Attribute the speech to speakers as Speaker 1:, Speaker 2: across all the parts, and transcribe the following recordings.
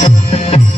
Speaker 1: Thank you.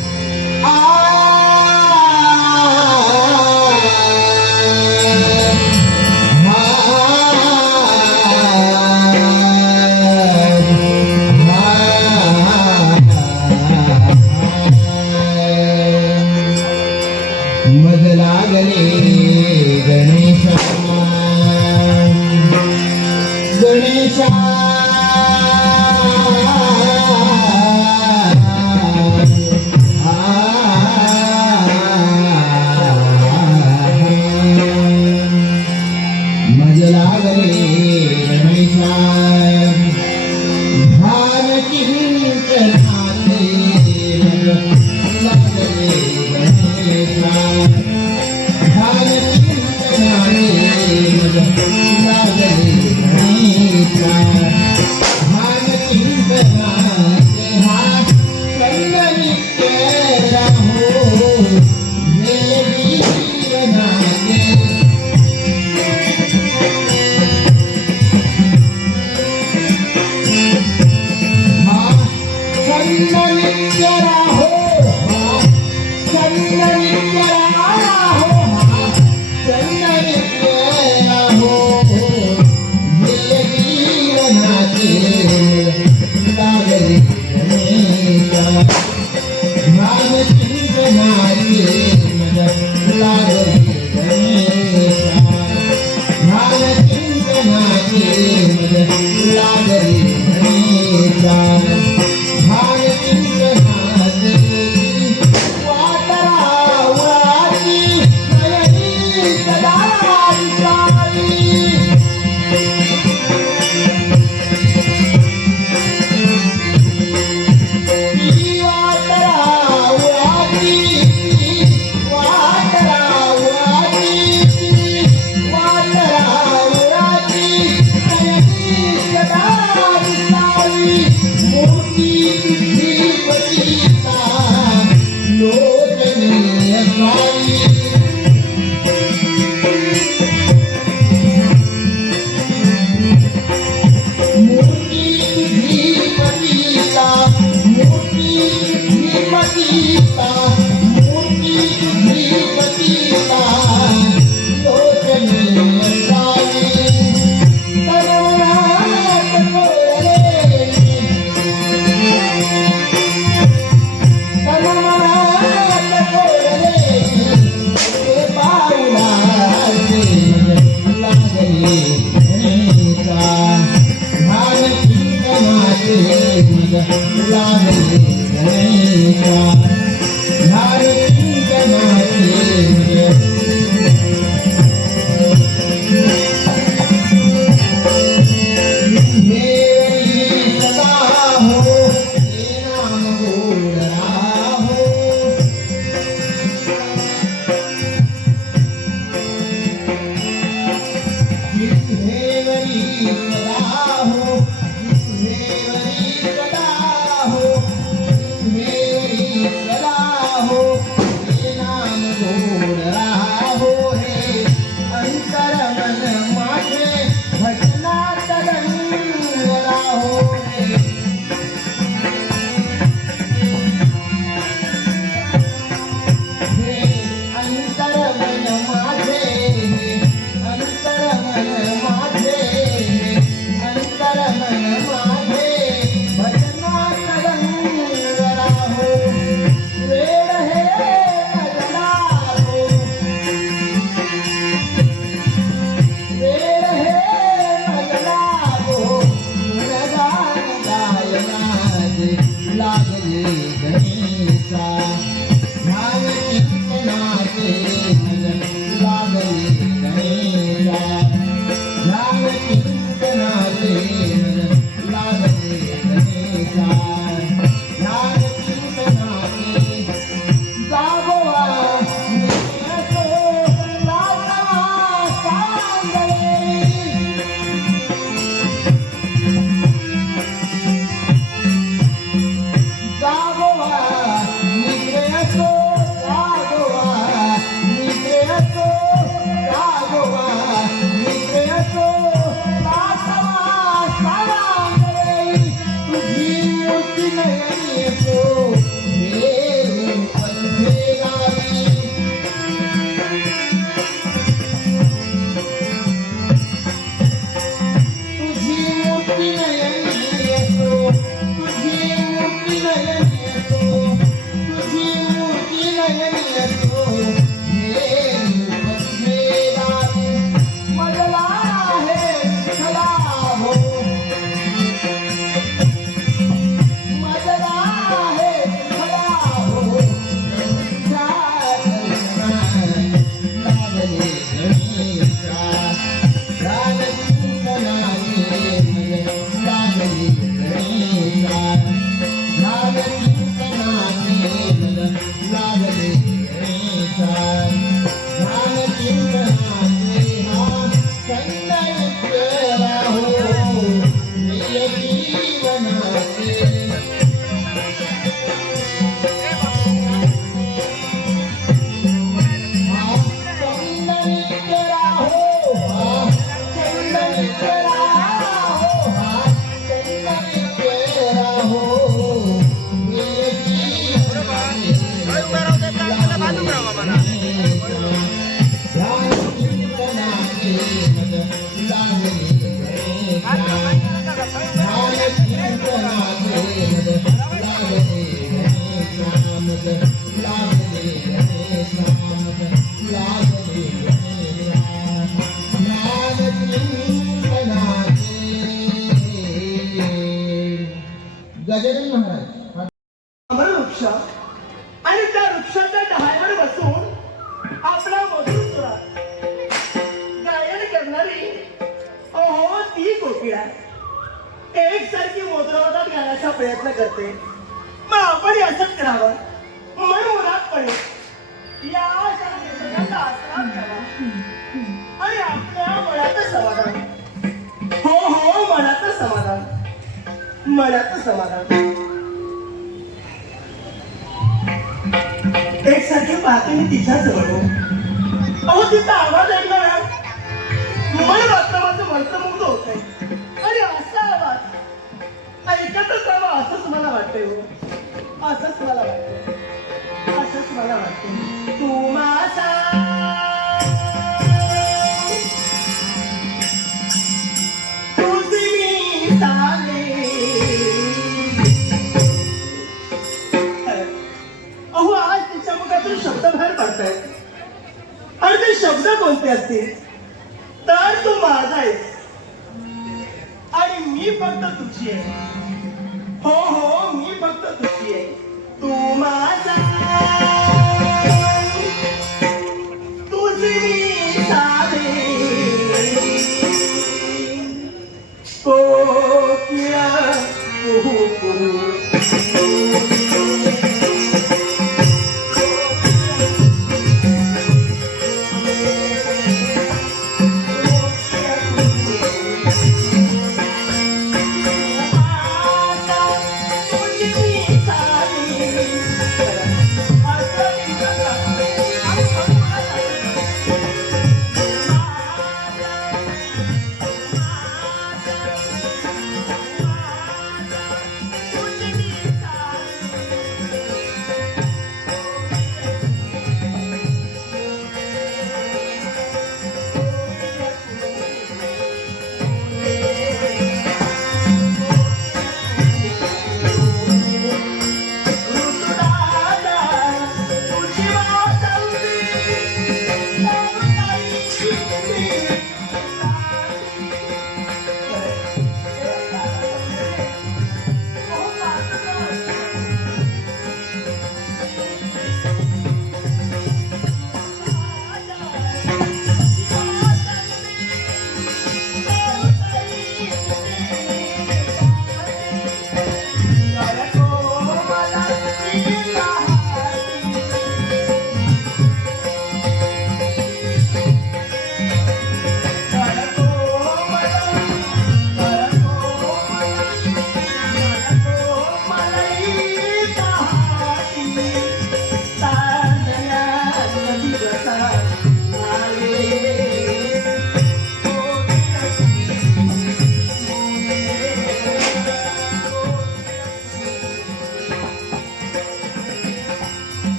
Speaker 1: போங்க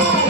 Speaker 1: Thank you.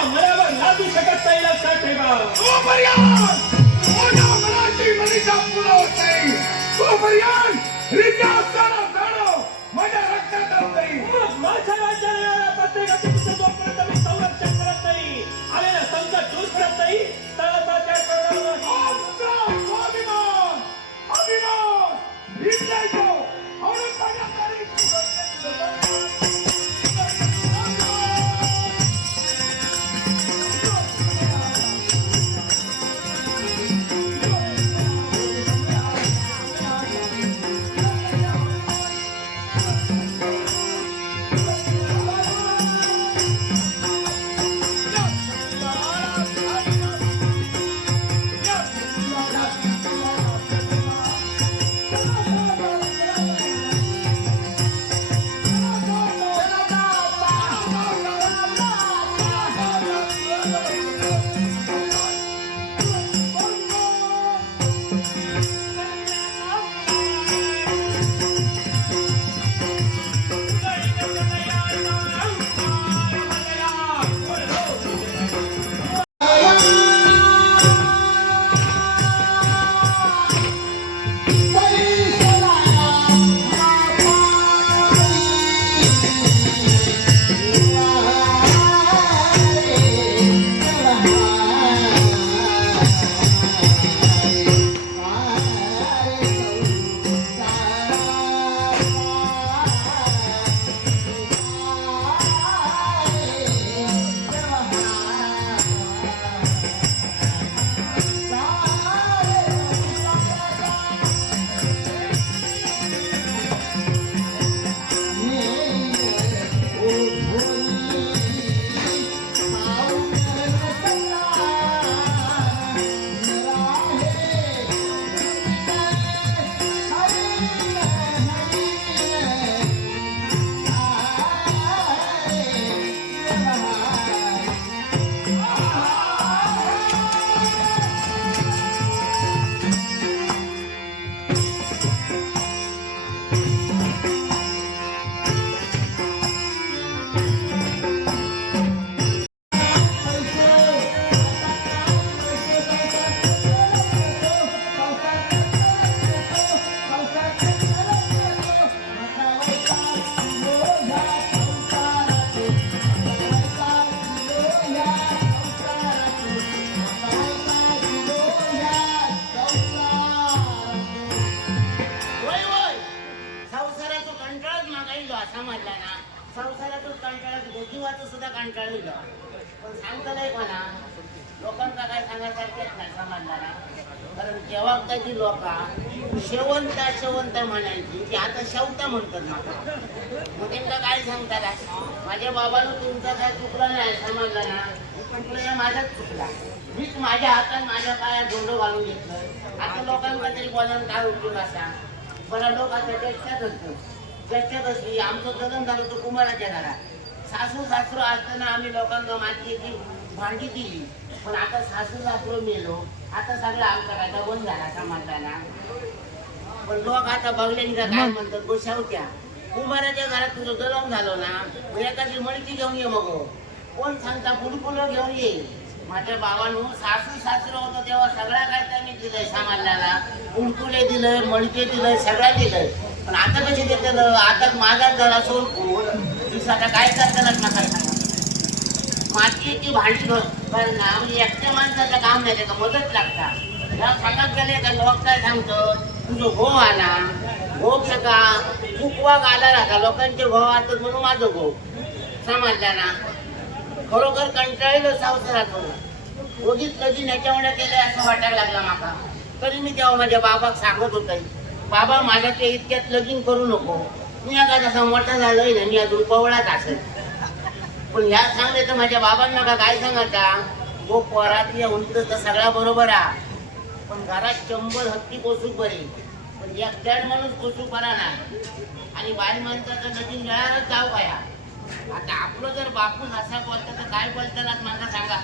Speaker 1: तुमच्या
Speaker 2: मनावर लागू शकत नाही लक्षात ठेवा
Speaker 3: मनाची मनीषा पूर्ण होत नाही तोपर्यंत रित्या असताना
Speaker 2: संरक्षण करत नाही आलेला समजा दूर करत नाही
Speaker 4: तर जेव्हा लोका शेवंता शेवंत म्हणायची. ती आता शेवता म्हणतात मला मग त्यांना काय सांगतात माझ्या बाबानं तुमचा काय चुकला नाही समजला ना चुकलं माझाच चुकला. मीच माझ्या हातात माझ्या पायात धोंड घालून घेतलं. आता लोकांना तरी बोलायला काय उपयोग असा बरं लोक आता चर्चाच असतो चर्चाच असली आमचं लग्न झालं होतं कुमाराच्या घरात सासू सासरू असताना आम्ही लोकांना मातीची भांडी दिली. पण आता सासू सासरू मेलो? आता सगळं आमचा काय बंद झाला समाजाला. पण लोक आता बघल्याने का काय म्हणतात गोशावत्या कुंभाराच्या घरात तुझं गरम झालं ना मग एखादी मळकी घेऊन ये मग कोण सांगता फुलफुलं घेऊन ये. माझ्या बाबांनो सासू सासरं होतं तेव्हा सगळा काय त्यांनी दिलंय समाजाला. फुलफुले दिलंय मळके दिलंय सगळं दिलंय. पण आता कशी देतं आता माझा जरा सोड दिवसाला काय करताना नका मातीची भांडी पण ना म्हणजे एकट्या माणसाचं काम नाही त्याचा मदत लागतात. या सांगत गेले का लोक काय सांगतो तुझं हो आला. गो का चुकवा आला राहता. लोकांचे भाव आता म्हणून माझं गो. समजला ना? खरोखर कंटाळलो संसारातून. दोघीच कधी याच्यामुळे केले असं वाटायला लागलं माका. तरी मी तेव्हा माझ्या बाबाक सांगत होते बाबा माझ्या ते इतक्यात लगीन करू नको. मी आता जसा मोठा झालोय ना मी अजून पवळाच असेल. पण ह्या सांगले तर माझ्या बाबांना का काय सांगायचा? गो पोरातल्या उंच तर सगळा बरोबर आ पण घरात शंभर हत्ती पोसूक बरी. पण एक दॅड माणूस कोसूक बरा नाही. आणि बाई माणसाचा नदीन वेळावरच जाऊ पाया आता आपलं जर बापूस असा बोलता तर काय बोलतानाच मला सांगा.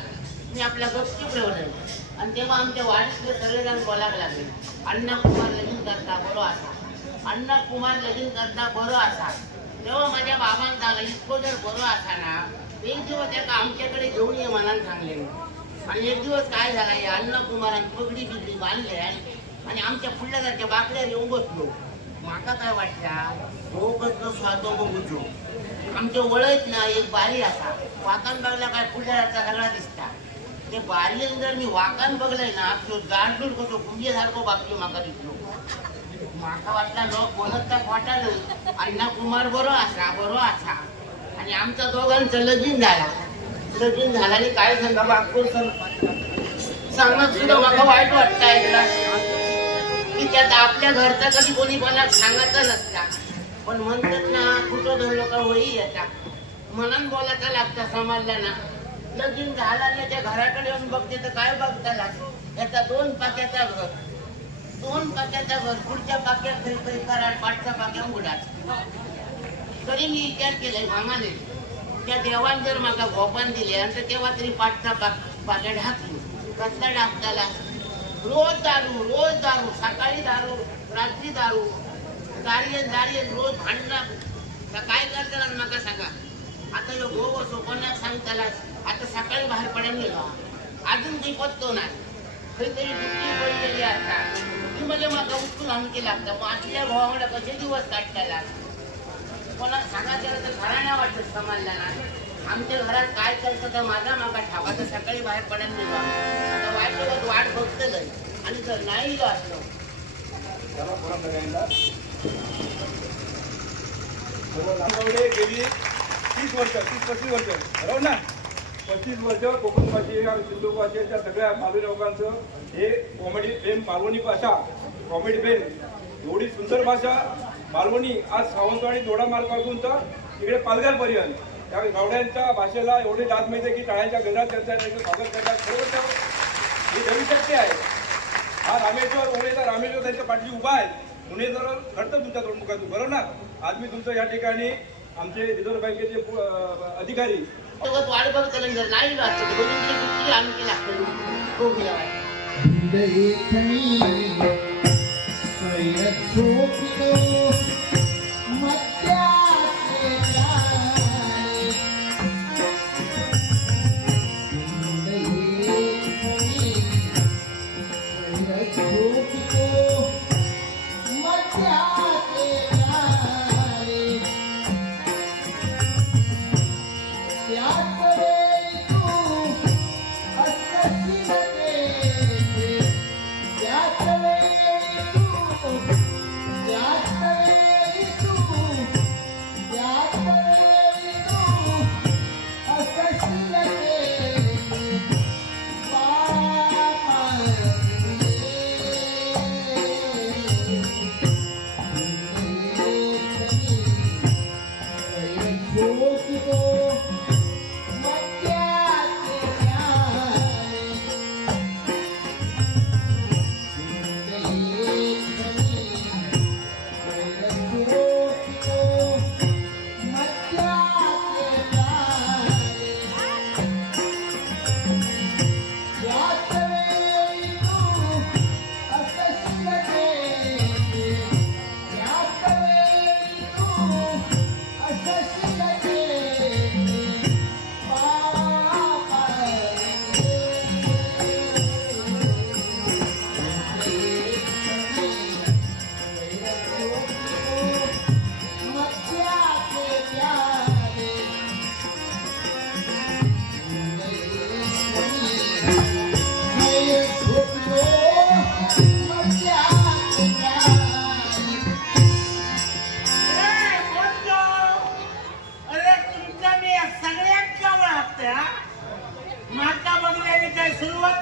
Speaker 4: मी आपल्या गपचूप ठेवलं आणि तेव्हा आमच्या वाडीतले सगळेजण बोलायला लागले. अण्णा कुमार लगीन करता बरो असा. अण्णा कुमार लगीन करता बरो असा. तेव्हा माझ्या बाबांना झालं इतकं जर बरं असताना एक दिवस एका आमच्याकडे घेऊन ये मनात सांगले आणि एक दिवस काय झाला या अन्नकुमारांनी पगडी बिगडी बांधले आणि आमच्या फुल्यासारख्या बाकड्या येऊन बसलो. माका काय वाटता हो कसलो स्वातो बघूचो आमच्या वळत ना एक बारी असा. वाकान बघला काय फुल्यासारखा सगळा दिसता. ते बारीयेन जर मी वाकान बघलंय ना तो जाडजूड कसो कुंजेसारखो बाकी माका दिसलो. माका वाटला लोक बोलत तर वाटालं. अण्णा कुमार बरो असा बरो असा आणि आमच्या दोघांचं लगीन झाला. लगीन झाला आणि काय सांगा बापूर सर? सांगत सुद्धा मला वाईट वाटता ऐकला की त्यात आपल्या घरचा कधी कोणी कोणाला सांगायचं नसता. पण म्हणतात ना कुठं दोन लोक वही येतात. म्हणून बोलायचं लागतं समाजला. ना लगीन झाला आणि त्या घराकडे येऊन बघते तर काय बघता लागतो याचा दोन पाक्याचा घर. दोन पाक्याचा भरपूरच्या पुढच्या खरी खरी कराड पाठच्या पाक्या उघडाच. तरी मी विचार केलाय मामाने त्या देवान जर मला भोपान दिले तर तेव्हा तरी पाठचा पाक पाक्या ढाकली कसला ढाकताला रोज दारू रोज दारू सकाळी दारू रात्री दारू दारियन दारियन रोज भांडणं. तर काय करताना नका सांगा. आता यो गो वसो कोणाक सांगताला आता सकाळी बाहेर पडायला गेलो अजून काही पत्तो नाही खरीतरी दुःखी पडलेली आता. ती मला माका उचलून आणखी लागतं मग आतल्या भावाकडे कसे दिवस काढतायला कोणा सांगा त्याला तर घरा नाही वाटत समाजला ना आमच्या घरात काय करतं तर माझा मागा ठावा तर सकाळी बाहेर पडत नाही आता वाईट लोक वाट बघतलंय आणि जर नाही गेलो असलो
Speaker 3: गेली तीस वर्ष तीस पस्तीस वर्ष. बरोबर ना? पस्तीस वर्ष कोकण भाषे या सिंधू भाषेच्या सगळ्या माधुरी लोकांचं हे कॉमेडी प्रेम मालवणी भाषा कॉमेडी प्रेम. एवढी सुंदर भाषा. मालवणी आज सावंतवाडी दोडा मार्गातून तर इकडे पालघरपर्यंत. त्या गावड्यांच्या भाषेला एवढी दाद मिळते की टाळ्यांच्या गजरात त्यांचा त्यांचं स्वागत करतात. खरोखर हे ही आहे. हा रामेश्वर उमेचा रामेश्वर त्यांच्या पाठी उभा आहे. पुणे जर घडतं तुमच्या तोंडमुखातून बरोबर ना? आज मी तुमचं या ठिकाणी आमचे रिझर्व्ह बँकेचे पु- अधिकारी
Speaker 4: तेव्हा वाट बघतलं जर नाही गेलो असतो तर कोणी तरी दुःखी आणखी लागतं खूप जेवायला
Speaker 5: दैथनी स्वयंसोपितो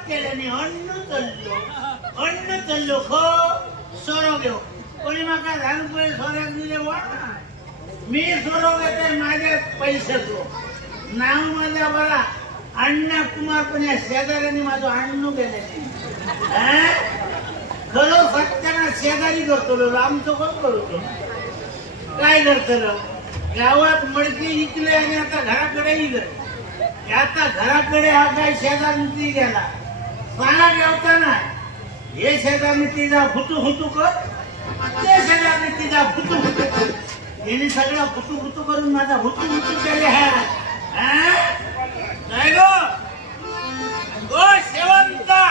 Speaker 5: केल्याने अन्न चल्लो अन्न चल्लो ख सोरो घेऊ कोणी माका दहा
Speaker 6: रुपये सोऱ्याक दिले वा? मी सोरो घेते माझ्या पैशाचो नाव माझ्या बरा. अण्णा कुमार पण या शेजाऱ्याने माझं अण्णू गेले खरं सत्याना शेजारी करतो आमचं कोण करतो? काय करतलो गावात मडके इकले आणि आता घराकडे इकले आता घराकडे हा काय शेजारी गेला. मला जेवताना हे शेजारी तिचा फुटू फुटू कर. ते शेजारी तिचा फुटू फुटू कर. यांनी सगळं फुटू फुटू करून माझा फुटू फुटू केले? काय गो. गो शेवंता.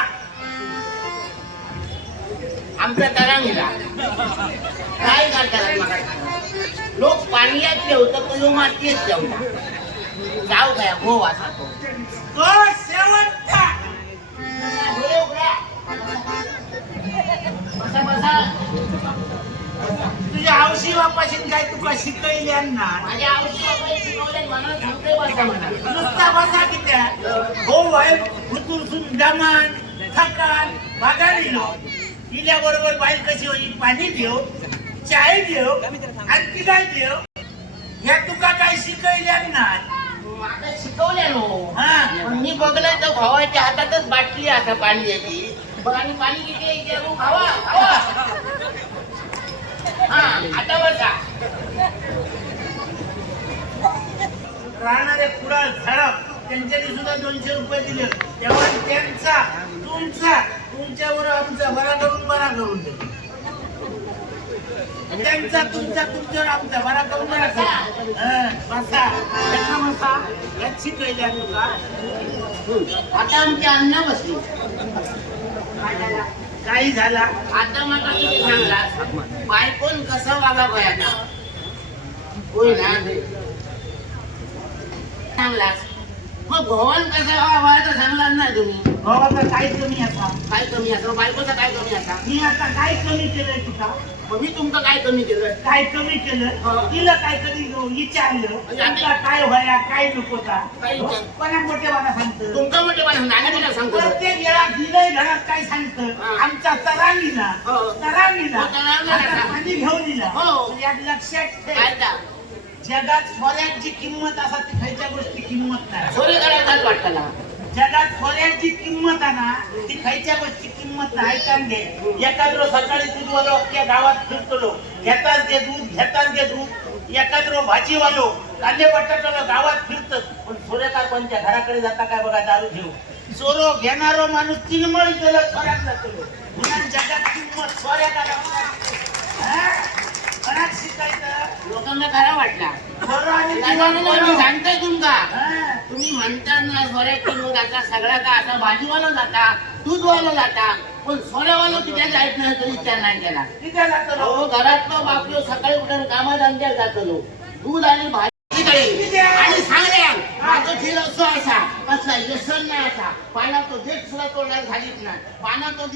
Speaker 6: आमचा तरांगीला. काय करतात लोक पाण्यात ठेवतात तो मातीत ठेवता जाऊ काय हो असा तो. शेवंता. तुझ्या औशी बापाशीन काय तुका शिकवल्या ना माझ्या औशी बापाने शिकवले सांगते बसा म्हणा. नुसता बसा हो हुतून दमान थकान बागारी नो. तिच्या बरोबर बाई कशी होईल? पाणी देव चाय देव आणखी काय देव ह्या तुका काय शिकवल्या ना
Speaker 4: आता शिकवले नो.
Speaker 6: हा.
Speaker 4: मी बघलंय तर भावाच्या हातातच बाटली आता पाणी याची. आणि पाणी किती खावा खावा. हा आता बसा.
Speaker 6: राहणारे कुडाळ झडप त्यांच्यानी सुद्धा दोनशे रुपये दिले. तेव्हा त्यांचा तुमचा तुमच्यावर आमचा बरा करून बरा करून दे. त्यांचा तुमचा तुमच्यावर आमचा बरा करून बरा करून हं, बसा. यात तुका
Speaker 4: आता आमची अण्णा बसली.
Speaker 6: काही झाला.
Speaker 4: आता मला तुम्ही सांगला बायकोन कसं वागा आता? होय ना? सांगलास मग भवन कसं वागायचं सांगलास ना तुम्ही.
Speaker 6: भावाचा काय कमी असा
Speaker 4: काय कमी असं बायकोचं काय कमी असा
Speaker 6: मी आता काय कमी केलंय तुका?
Speaker 4: मग मी तुमचं काय कमी केलं
Speaker 6: काय कमी केलं? तिला काय कधी विचारलं? तुला काय व्हाया काय नकोता?
Speaker 4: काय विचार?
Speaker 6: कोणा मोठेपणा सांगतो?
Speaker 4: तुमचं मोठे सांगतो
Speaker 6: प्रत्येक वेळा दिलंय घरात काय सांगतं?
Speaker 4: हा.
Speaker 6: आमचा तरांगीला
Speaker 4: हो.
Speaker 6: तरांगीला
Speaker 4: हो.
Speaker 6: आता पाणी घेऊन दिला.
Speaker 4: हो.
Speaker 6: यात लक्षात ठेव.
Speaker 4: काय का
Speaker 6: जगात सोऱ्यांची किंमत असा ती खायच्या गोष्टी किंमत नाही.
Speaker 4: सोरे करायचाच वाटतं ना.
Speaker 6: जगात सोऱ्यांची किंमत आहे ना ती खायच्या गोष्टी किंमत नाही. ऐकान घे एखाद्रो सकाळी दूधवालो अख्ख्या गावात फिरतलो घेताच घे दूध घेताच घे दूध. एखाद्रो भाजीवालो कांदे बटाट्याला गावात फिरत पण सोरेकार कोणत्या घराकडे जाता काय बघा दारू घेऊ चोरो घेणारो माणूस तिनमळ गेलं सोऱ्यात जातो म्हणून जगात किंमत सोऱ्याला घरात शिकायचं?
Speaker 4: लोकांना खरा वाटला.
Speaker 6: चोरो
Speaker 4: मी
Speaker 6: किंमत
Speaker 4: तुमका तुम्ही म्हणता ना सोऱ्या किलो जाता सगळा का आता भाजीवाला जाता? दूधवाला जाता? पण सोऱ्यावाला तिथे जायत नाही तो विचार नाही केला.
Speaker 6: हो जातो
Speaker 4: घरातलं बापलो सकाळी उठून कामात आमच्या जातलो. दूध आणि भाजी आणि सांगल्या माझं ठेल असो असा कसला व्यसन नाही असा. पाना तो देठ सुद्धा तोंडात घालीत नाही. पाना तो